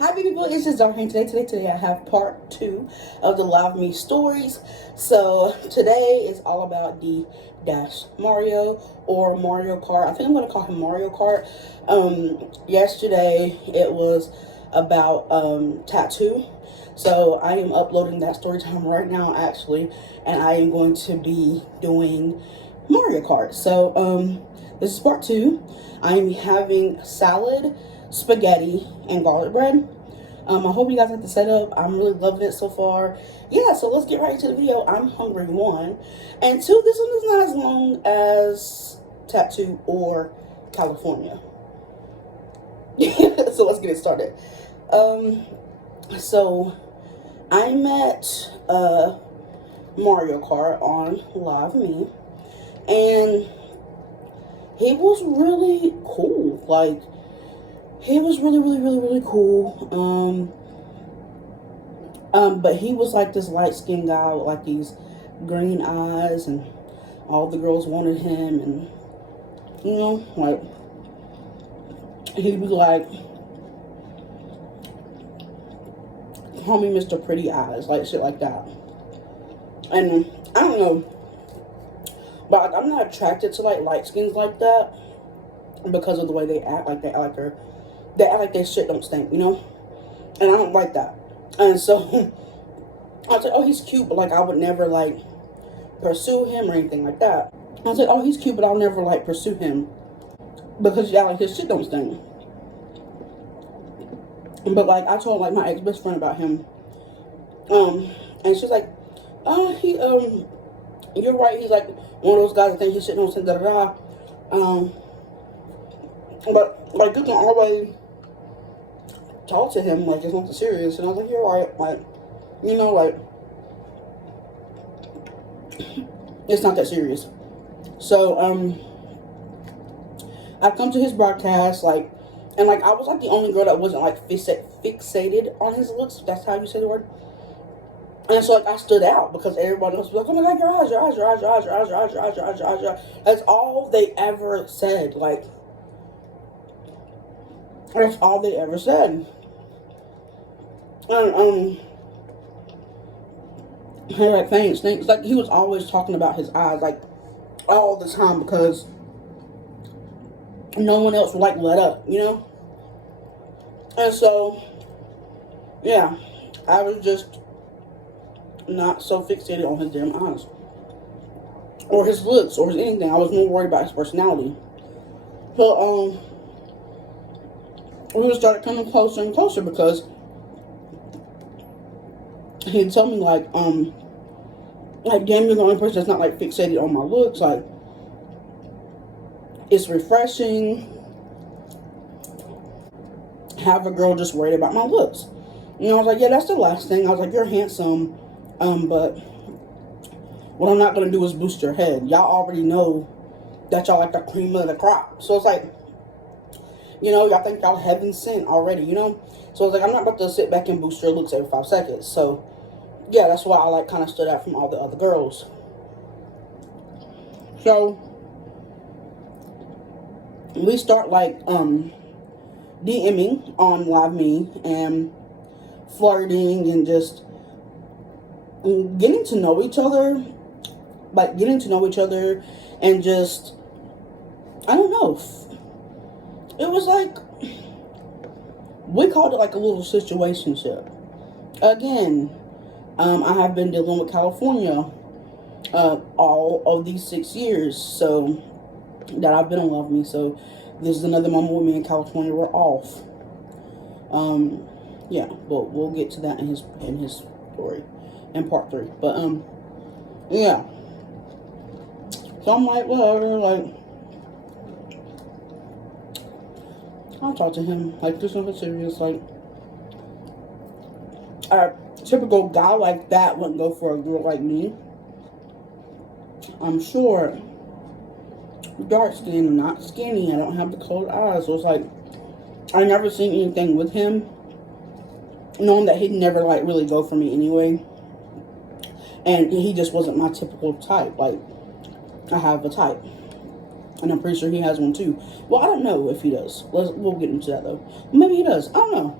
Hi people, it's just Zhar here. Today I have part 2 of the Live Me stories. So today is all about the Dash Mario or Mario Kart. I think I'm going to call him Mario Kart. Yesterday it was about tattoo. So I am uploading that story time right now actually, and I am going to be doing Mario Kart. So this is part 2. I am having salad, spaghetti, and garlic bread. I hope you guys like the setup. I'm really loving it so far. Yeah, so let's get right into the video. I'm hungry, 1. And 2, this one is not as long as Tattoo or California. So let's get it started. So I met Mario Kart on Live Me, and he was really cool. Like, he was really cool. But he was like this light-skinned guy with like these green eyes, and all the girls wanted him, and you know, like, he'd be like, call me Mr. Pretty Eyes, like shit like that. And I don't know, but I'm not attracted to like light skins like that because of the way they act. Like, they act like their shit don't stink, you know? And I don't like that. And so I was like, oh, he's cute, but like I would never like pursue him or anything like that. I was like, oh, he's cute, but I'll never like pursue him because yeah, like his shit don't stink. But like I told like my ex-best friend about him, and she's like, oh, you're right, he's like one of those guys that think his shit don't stink, da da da. But like you can always talk to him like it's not serious. And I was like, you're right, like, you know, like it's not that serious. So I come to his broadcast, like, and like I was like the only girl that wasn't like fixated on his looks, if that's how you say the word. And so like I stood out because everybody else was like, oh my god, your eyes, your eyes, your eyes, your eyes, your eyes, your eyes, your eyes, your eyes, your eyes, your eyes. That's all they ever said. Like, that's all they ever said. And hey, like, thanks. Like, he was always talking about his eyes, like, all the time, because no one else would like let up, you know. And so, yeah, I was just not so fixated on his damn eyes or his looks or his anything. I was more worried about his personality. So we just started coming closer and closer because he'd tell me like damn, you're the only person that's not like fixated on my looks. Like, it's refreshing. Have a girl just worried about my looks. And I was like, yeah, that's the last thing. I was like, you're handsome, but what I'm not gonna do is boost your head. Y'all already know that y'all like the cream of the crop. So it's like, you know, y'all think y'all heaven sent already, you know? So I was like, I'm not about to sit back and boost your looks every 5 seconds. So yeah, that's why I like kind of stood out from all the other girls. So we start like DMing on Live Me and flirting and just getting to know each other. Like, getting to know each other and just, I don't know, it was like, we called it like a little situationship. Again, I have been dealing with California all of these 6 years, so that I've been on Love Me. So this is another moment with me in California. We're off. Yeah, but we'll get to that in his story in part 3. But yeah. So I'm like, whatever, like, I'll talk to him. Like, this nothing serious. Like, a typical guy like that wouldn't go for a girl like me. I'm short, dark skin, I'm not skinny, I don't have the cold eyes. So it's like, I never seen anything with him, knowing that he'd never like really go for me anyway. And he just wasn't my typical type. Like, I have a type. And I'm pretty sure he has one too. Well, I don't know if he does. We'll get into that though. Maybe he does. I don't know.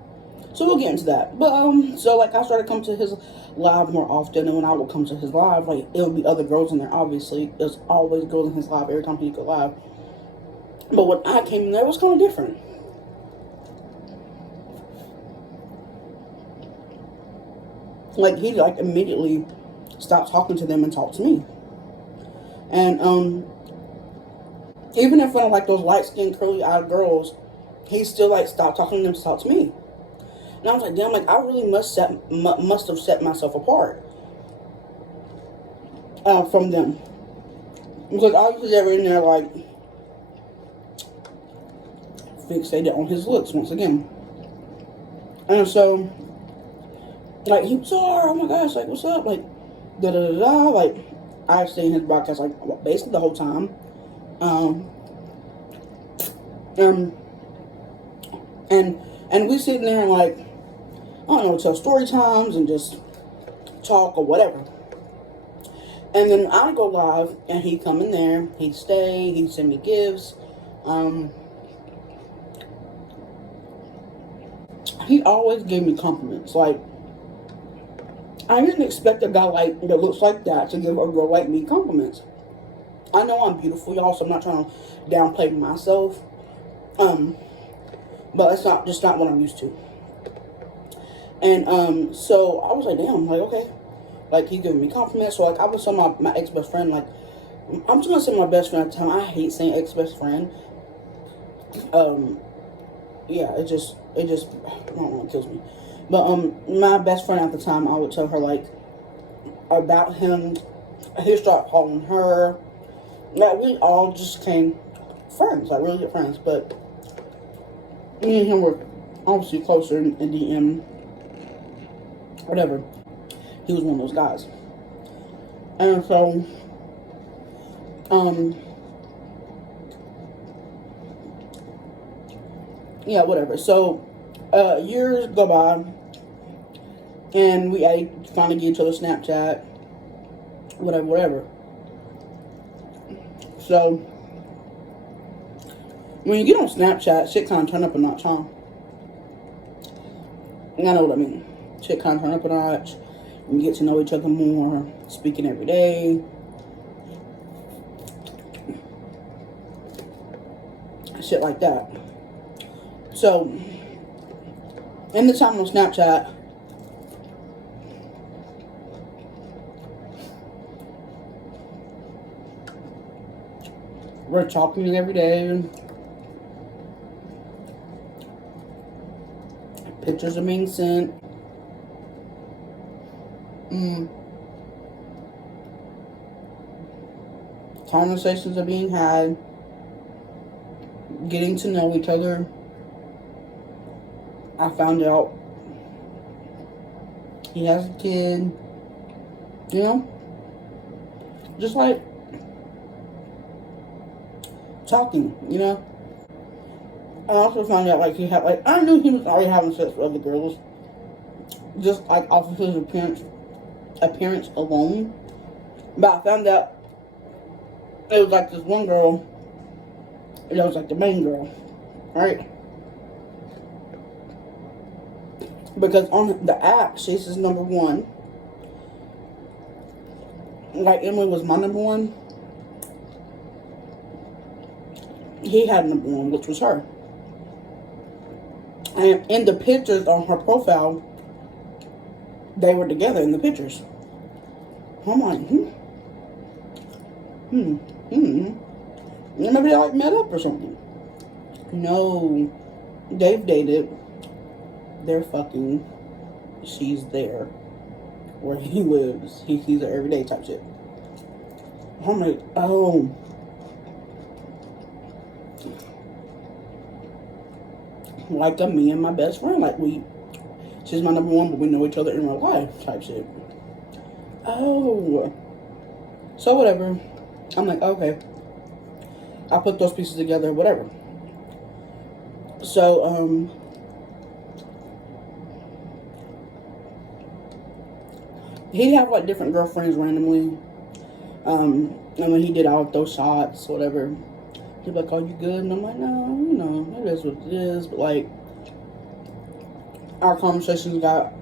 So we'll get into that. But so like I started coming to his live more often, and when I would come to his live, like it would be other girls in there. Obviously, there's always girls in his live every time he could live. But when I came in there, it was kind of different. Like he like immediately stopped talking to them and talked to me. And even in front of like those light skinned curly eyed girls, he still like stopped talking to them to talk to me. And I was like, damn, like I really must have set myself apart from them, because obviously they were in there like fixated on his looks once again. And so like he was, oh my gosh, like what's up, like da da da da, like I've seen his broadcast like basically the whole time. And we sitting there and like, I don't know, tell story times and just talk or whatever. And then I would go live and he'd come in there, he'd stay, he'd send me gifts. He always gave me compliments. Like, I didn't expect a guy like that looks like that to give a girl like me compliments. I know I'm beautiful, y'all, so I'm not trying to downplay myself. But it's not just not what I'm used to. And so I was like, damn, like okay. Like he's giving me compliments. So like I was telling my ex-best friend, like I'm just gonna say my best friend at the time. I hate saying ex-best friend. Yeah, it just I don't know, it kills me. But my best friend at the time, I would tell her like about him. He'd start calling her. Like we all just became friends, like really good friends. But me and him were obviously closer in DM, whatever. He was one of those guys. And so, yeah, whatever. So, years go by, and we finally get each other Snapchat, whatever. So, when you get on Snapchat, shit kind of turn up a notch, huh? I know what I mean. Shit kind of turn up a notch. We get to know each other more, speaking every day. Shit like that. So, in the time on Snapchat, we're talking every day. Pictures are being sent. Conversations are being had. Getting to know each other. I found out he has a kid. You know? Just like talking, you know? I also found out like he had like I knew he was already having sex with other girls. Just like off of his appearance alone. But I found out it was like this one girl, and it was like the main girl, right? Because on the app, she's his number one. Like Emily was my number one. He had number one, which was her. And in the pictures on her profile, they were together in the pictures. I'm like, maybe they like met up or something. No, they've dated. They're fucking. She's there where he lives. He sees her every day type shit. I'm like, oh. Like me and my best friend. Like she's my number one, but we know each other in real life type shit. Oh. So whatever. I'm like, okay. I put those pieces together, whatever. So, he'd have like different girlfriends randomly. And when he did all of those shots, whatever, he'd be like, "Are you good?" And I'm like, "No, you know, it is what it is." But like, our conversations got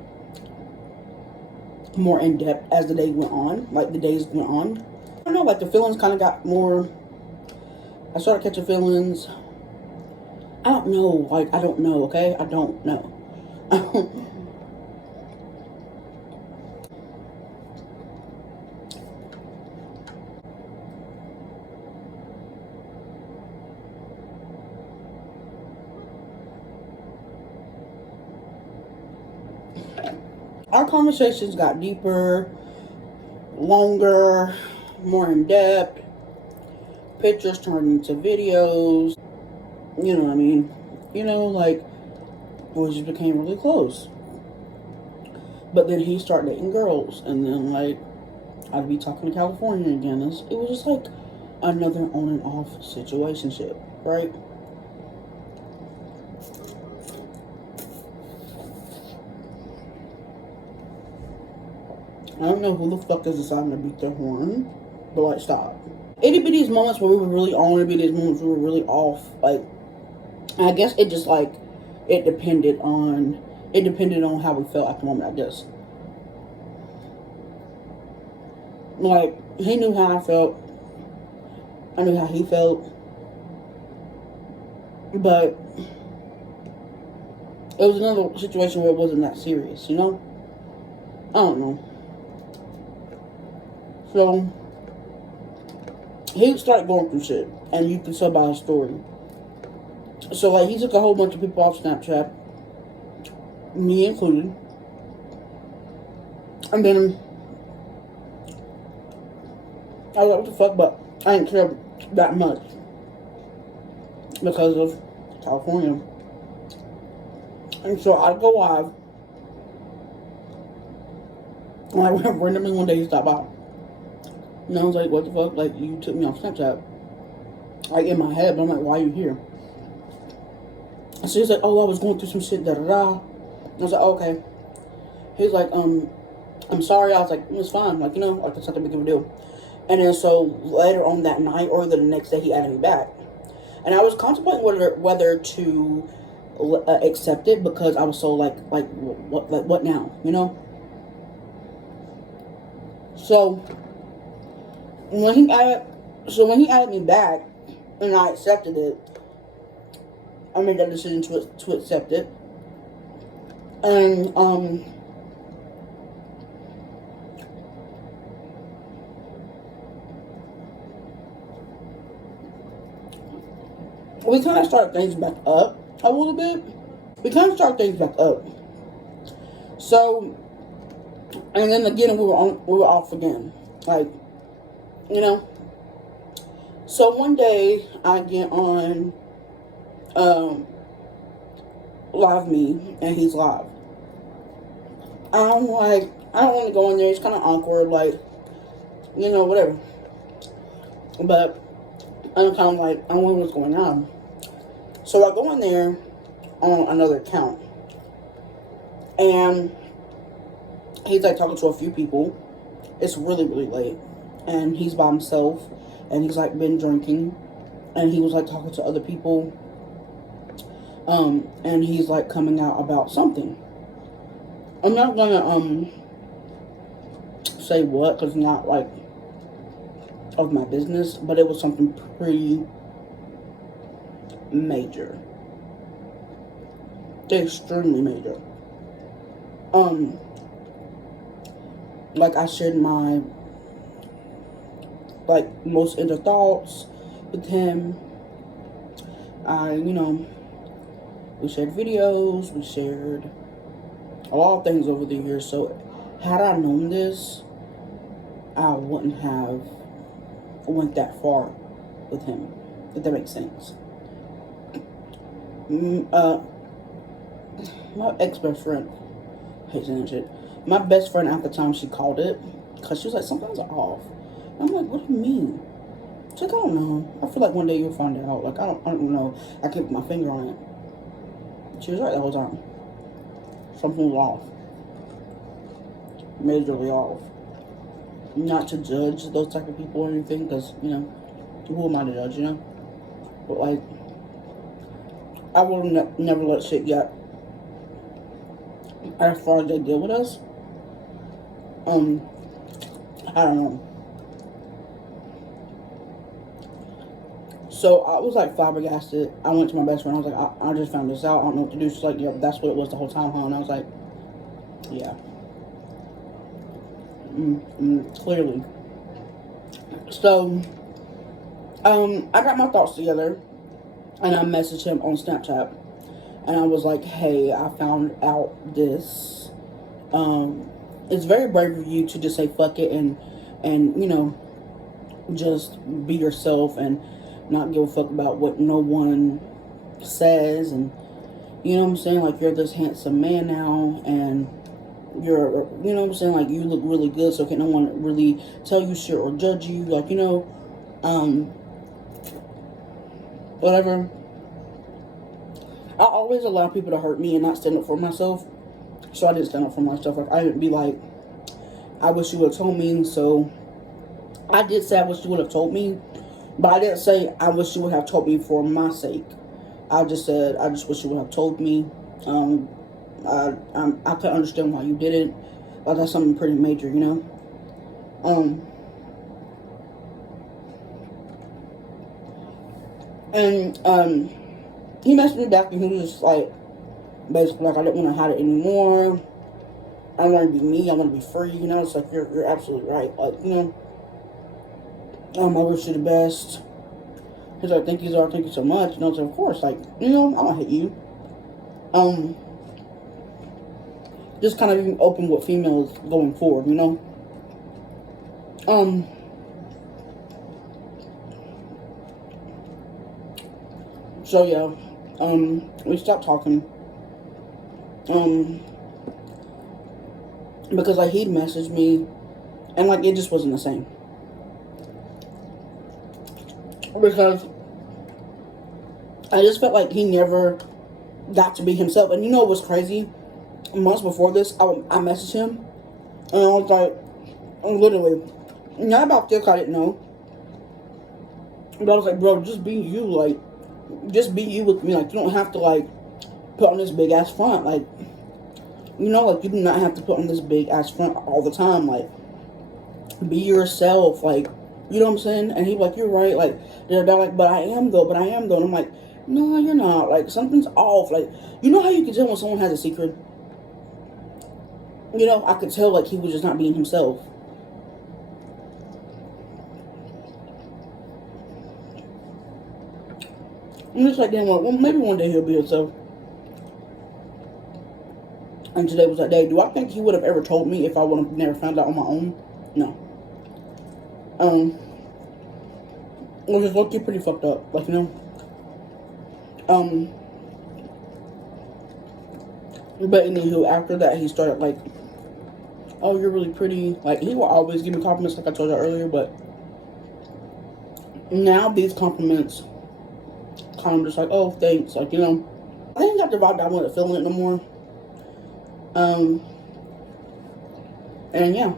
more in depth as the day went on, like the days went on. I don't know, like the feelings kind of got more. I started catching feelings. I don't know, like I don't know, okay? I don't know. Our conversations got deeper, longer, more in depth. Pictures turned into videos. You know what I mean? You know, like, we just became really close. But then he started dating girls, and then, like, I'd be talking to California again. It was just like another on and off situationship, right? I don't know who the fuck is deciding to beat their horn, but like, stop. Itty Bitty's moments where we were really on, Itty Bitty's moments we were really off. Like, I guess it just like it depended on how we felt at the moment. I guess. Like, he knew how I felt. I knew how he felt. But it was another situation where it wasn't that serious, you know? I don't know. So, he started going through shit. And you can tell by his story. So, like, he took a whole bunch of people off Snapchat. Me included. And then I was like, what the fuck? But I didn't care that much. Because of California. And so I'd go live. And I randomly one day he stopped by. And I was like, what the fuck? Like, you took me off Snapchat. Like, in my head, but I'm like, why are you here? And so he's like, oh, I was going through some shit, da-da-da. I was like, oh, okay. He's like, I'm sorry. I was like, it's fine. Like, you know, like, it's not that big of a deal. And then so later on that night or the next day, he added me back. And I was contemplating whether to accept it, because I was so what now, you know? So when he added me back and I accepted it, I made that decision to accept it. And we kind of started things back up a little bit. So, and then again we were off again, like, you know. So one day I get on Live Me, and he's live. I'm like, I don't want to go in there. It's kind of awkward, like, you know, whatever. But I'm kind of like, I don't know what's going on. So I go in there on another account, and he's like talking to a few people. It's really, really late, and he's by himself, and he's like been drinking, and he was like talking to other people, and he's like coming out about something. I'm not gonna say what, because it's not like of my business, but it was something pretty major, extremely major. Like, I shared my like most inner thoughts with him. You know, we shared videos, we shared a lot of things over the years. So had I known this, I wouldn't have went that far with him, if that makes sense. My ex-best friend, I hate saying that shit. My best friend at the time, she called it, because she was like, something's off. And I'm like, what do you mean? She's like, I don't know. I feel like one day you'll find out. Like, I don't know. I can't put my finger on it. She was right the whole time. Something was off. Majorly off. Not to judge those type of people or anything, because, you know, who am I to judge, you know? But, like, I will never let shit get as far as they did with us. I don't know. So I was like flabbergasted. I went to my best friend. I was like, I just found this out. I don't know what to do. She's like, yeah, that's what it was the whole time, huh? And I was like, yeah. Clearly. So, I got my thoughts together, and I messaged him on Snapchat, and I was like, hey, I found out this. It's very brave of you to just say fuck it and you know, just be yourself and not give a fuck about what no one says. And you know what I'm saying, like, you're this handsome man now, and you're, you know what I'm saying, like, you look really good, so can no one really tell you shit or judge you, like, you know, whatever. I always allow people to hurt me and not stand up for myself, so I didn't stand up for myself. Like, I didn't be like, I wish you would have told me. So I did say I wish you would have told me, but I didn't say I wish you would have told me for my sake. I just said I just wish you would have told me. I can understand why you did it, but that's something pretty major, you know. And he messaged me back, and he was just like, basically like, I didn't want to hide it anymore. I want to be me. I want to be free. You know, it's like, you're absolutely right. Like, you know, I wish you the best. He's like, thank you, Zhar. Thank you so much. You know, so of course, like, you know, I'm gonna hit you. Just kind of being open with females going forward, you know. So yeah, we stopped talking. Because like, he'd messaged me, and like, it just wasn't the same. Because I just felt like he never got to be himself. And you know what's crazy? Months before this, I messaged him, and I was like, literally, not about this, I didn't know, but I was like, bro, just be you, like, just be you with me, like, you don't have to, like, put on this big ass front, like, you know, like, you do not have to put on this big ass front all the time, like, be yourself, like, you know what I'm saying? And he was like, you're right, like, they're like, but I am though, and I'm like, no, you're not, like, something's off, like, you know how you can tell when someone has a secret? You know, I could tell, like, he was just not being himself. I'm just like, damn, well, maybe one day he'll be himself. And today was that day. Do I think he would have ever told me if I would have never found out on my own? No. Which is looking pretty fucked up, like, you know. But anywho, after that, he started like, oh, you're really pretty. Like, he will always give me compliments, like I told you earlier, but now these compliments kind of just like, oh, thanks, like, you know. I didn't got the vibe that I wasn't feeling it no more. And yeah,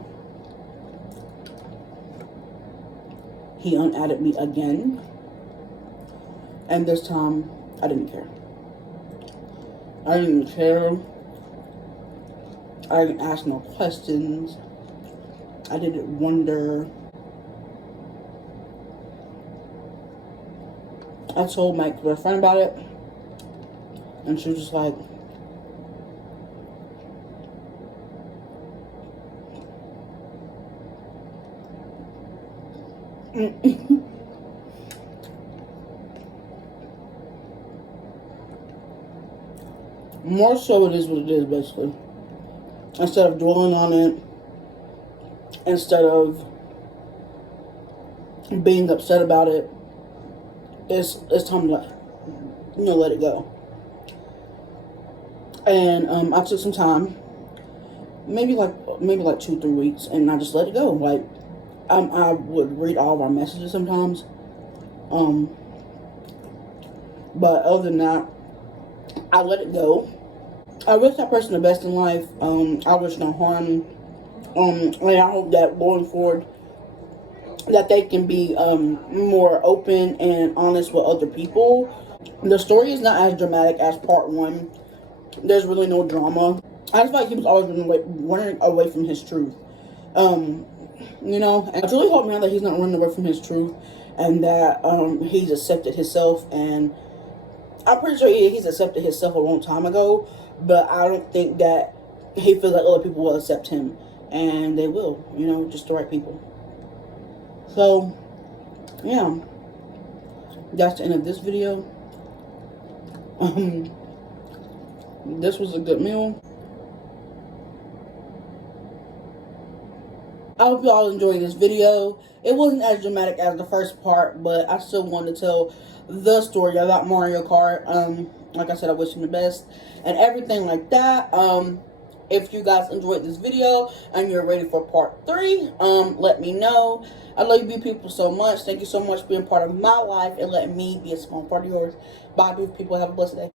he unadded me again, and this time I didn't care. I didn't even care. I didn't ask no questions. I didn't wonder. I told my best friend about it, and she was just like, more so it is what it is, basically. Instead of dwelling on it, instead of being upset about it, it's time to, you know, let it go. And I took some time, maybe like 2-3 weeks, and I just let it go. Like, I would read all of our messages sometimes, but other than that, I let it go. I wish that person the best in life. I wish no harm. And I hope that going forward, that they can be more open and honest with other people. The story is not as dramatic as part one. There's really no drama. I just feel like he was always running away from his truth. You know, and I truly hope now that he's not running away from his truth, and that he's accepted himself. And I'm pretty sure he's accepted himself a long time ago, but I don't think that he feels like other people will accept him, and they will, you know, just the right people. So yeah, that's the end of this video. This was a good meal. I hope y'all enjoyed this video. It wasn't as dramatic as the first part, but I still wanted to tell the story about Mario Kart. Like I said, I wish him the best and everything like that. If you guys enjoyed this video and you're ready for part 3, let me know. I love you people so much. Thank you so much for being part of my life and letting me be a small part of yours. Bye, beautiful people. Have a blessed day.